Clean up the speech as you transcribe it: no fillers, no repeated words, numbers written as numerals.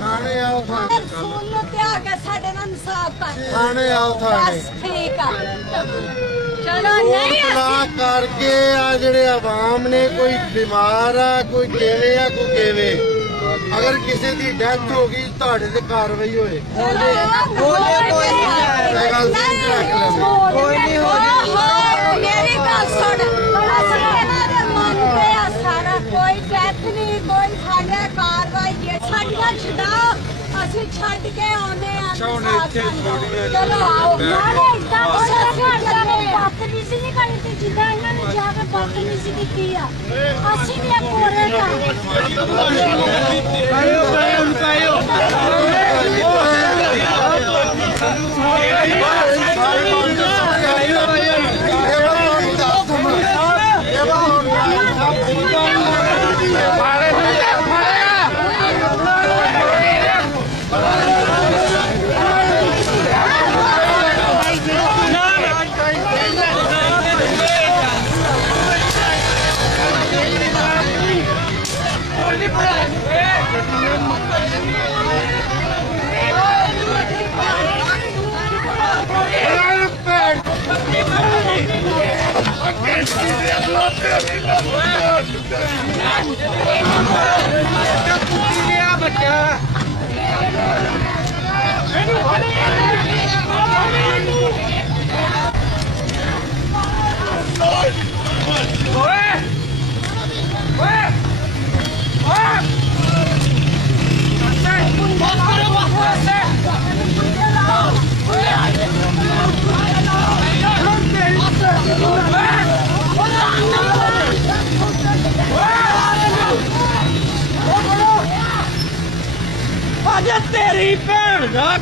ਥਾਣੇ ਆਓ ਰਸੂਲ ਨੂੰ ਤੇ ਆ ਕੇ ਸਾਡੇ ਨਾਲ ਇਨਸਾਫ ਕਰ ਥਾਣੇ ਆਓ ਥਾਣੇ ਬਸ ਠੀਕ ਆ ਚਲੋ ਨਹੀਂ ਤਲਾਕ ਕਰਕੇ ਆ ਜਿਹੜੇ ਆਵਾਮ ਨੇ ਕੋਈ ਬਿਮਾਰ ਆ ਕੋਈ ਕਿਵੇਂ ਆ ਕੋਈ ਕਿਵੇਂ ਅਗਰ ਕਿਸੇ ਦੀ ਡੈਥ ਹੋ ਗਈ ਤੁਹਾਡੇ ਤੇ ਕਾਰਵਾਈ ਹੋਏ ਕੋਈ ਨਹੀਂ ਮੇਰੀ ਗੱਲ ਸੁਣ ਅਸੀਂ ਇਹਨਾਂ ਦੇ ਮੰਨਦੇ ਆ ਸਾਰਾ ਕੋਈ ਡੈਥ ਨਹੀਂ ਕੋਈ ਸਾਡੇ ਕਾਰਵਾਈ ਹੈ ਸਾਡੀਆਂ ਛਡਾਓ ਅਸੀਂ ਛੱਡ ਕੇ ਆਉਨੇ ਆ ਚਲੋ ਆਓ ਨਾਲੇ ਇਦਾਂ ਸਾਡਾ ਨੇ ਬਦਤਮੀਜ਼ੀ ਨਹੀਂ ਕਰੀ ਤੇ ਜਿੱਦਾਂ ਇਹਨਾਂ ਨੇ ਜਾ ਕੇ ਬਦਤਮੀਜ਼ੀ ਕੀਤੀ ਆ ਅਸੀਂ ਵੀ ਇਹ ਪੂਰੇ ਅੱਜ ਤੇਰੀ ਭੈਣ ਦਾ